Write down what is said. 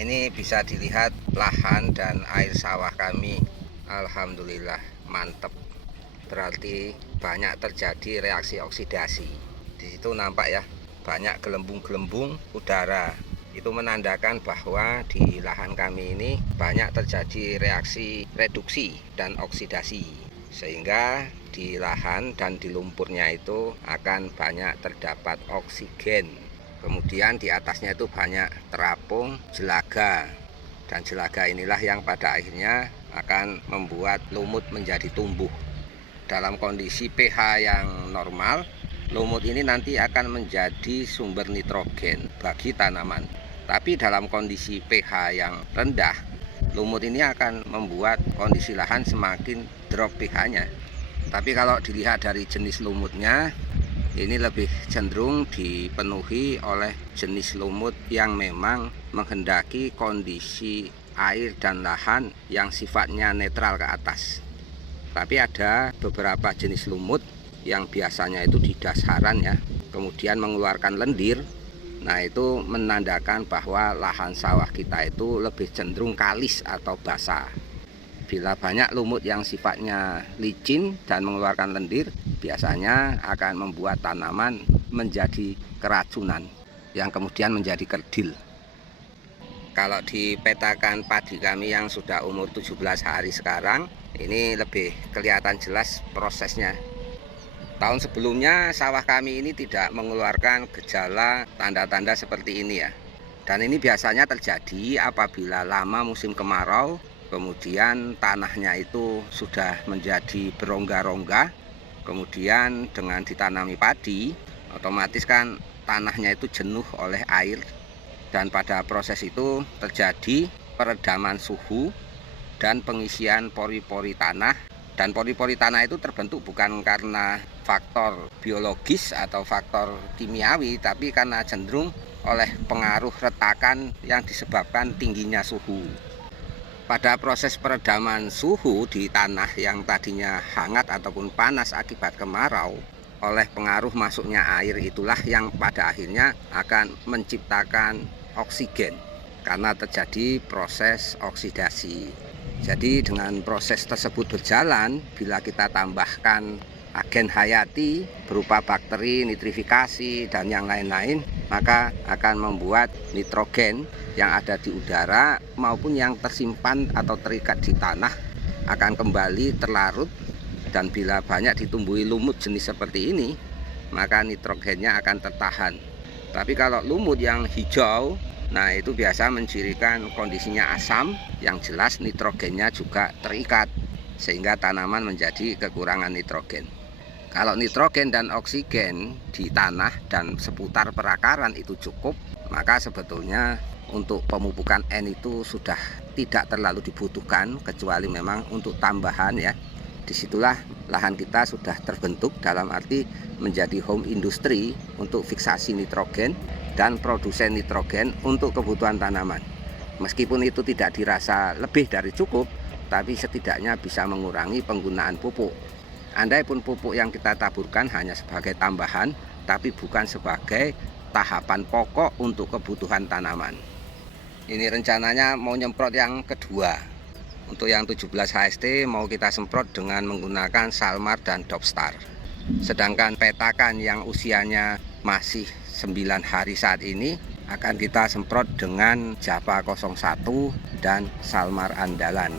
ini bisa dilihat lahan dan air sawah kami. Alhamdulillah mantep. Berarti banyak terjadi reaksi oksidasi. Di situ nampak ya, banyak gelembung-gelembung udara. Itu menandakan bahwa di lahan kami ini banyak terjadi reaksi reduksi dan oksidasi, sehingga di lahan dan di lumpurnya itu akan banyak terdapat oksigen. Kemudian di atasnya itu banyak terapung jelaga, dan jelaga inilah yang pada akhirnya akan membuat lumut menjadi tumbuh. Dalam kondisi pH yang normal, lumut ini nanti akan menjadi sumber nitrogen bagi tanaman. Tapi dalam kondisi pH yang rendah, lumut ini akan membuat kondisi lahan semakin drop pH-nya. Tapi kalau dilihat dari jenis lumutnya, ini lebih cenderung dipenuhi oleh jenis lumut yang memang menghendaki kondisi air dan lahan yang sifatnya netral ke atas. Tapi ada beberapa jenis lumut yang biasanya itu di dasaran ya, kemudian mengeluarkan lendir. Nah, itu menandakan bahwa lahan sawah kita itu lebih cenderung kalis atau basah. Bila banyak lumut yang sifatnya licin dan mengeluarkan lendir, biasanya akan membuat tanaman menjadi keracunan yang kemudian menjadi kerdil. Kalau dipetakan padi kami yang sudah umur 17 hari sekarang, ini lebih kelihatan jelas prosesnya. Tahun sebelumnya sawah kami ini tidak mengeluarkan gejala tanda-tanda seperti ini ya. Dan ini biasanya terjadi apabila lama musim kemarau, kemudian tanahnya itu sudah menjadi berongga-rongga, kemudian dengan ditanami padi, otomatis kan tanahnya itu jenuh oleh air, dan pada proses itu terjadi peredaman suhu dan pengisian pori-pori tanah. Dan pori-pori tanah itu terbentuk bukan karena faktor biologis atau faktor kimiawi, tapi karena cenderung oleh pengaruh retakan yang disebabkan tingginya suhu. Pada proses peredaman suhu di tanah yang tadinya hangat ataupun panas akibat kemarau, oleh pengaruh masuknya air itulah yang pada akhirnya akan menciptakan oksigen karena terjadi proses oksidasi. Jadi dengan proses tersebut berjalan, bila kita tambahkan agen hayati berupa bakteri, nitrifikasi, dan yang lain-lain, maka akan membuat nitrogen yang ada di udara maupun yang tersimpan atau terikat di tanah akan kembali terlarut. Dan bila banyak ditumbuhi lumut jenis seperti ini, maka nitrogennya akan tertahan. Tapi kalau lumut yang hijau, nah itu biasa mencirikan kondisinya asam, yang jelas nitrogennya juga terikat, sehingga tanaman menjadi kekurangan nitrogen. Kalau nitrogen dan oksigen di tanah dan seputar perakaran itu cukup, maka sebetulnya untuk pemupukan N itu sudah tidak terlalu dibutuhkan, kecuali memang untuk tambahan ya. Disitulah lahan kita sudah terbentuk, dalam arti menjadi home industry untuk fiksasi nitrogen dan produsen nitrogen untuk kebutuhan tanaman. Meskipun itu tidak dirasa lebih dari cukup, tapi setidaknya bisa mengurangi penggunaan pupuk. Andai pun pupuk yang kita taburkan hanya sebagai tambahan, tapi bukan sebagai tahapan pokok untuk kebutuhan tanaman. Ini rencananya mau nyemprot yang kedua. Untuk yang 17 HST mau kita semprot dengan menggunakan Salmar dan Dopstar. Sedangkan petakan yang usianya masih 9 hari saat ini akan kita semprot dengan Japa 01 dan Salmar Andalan.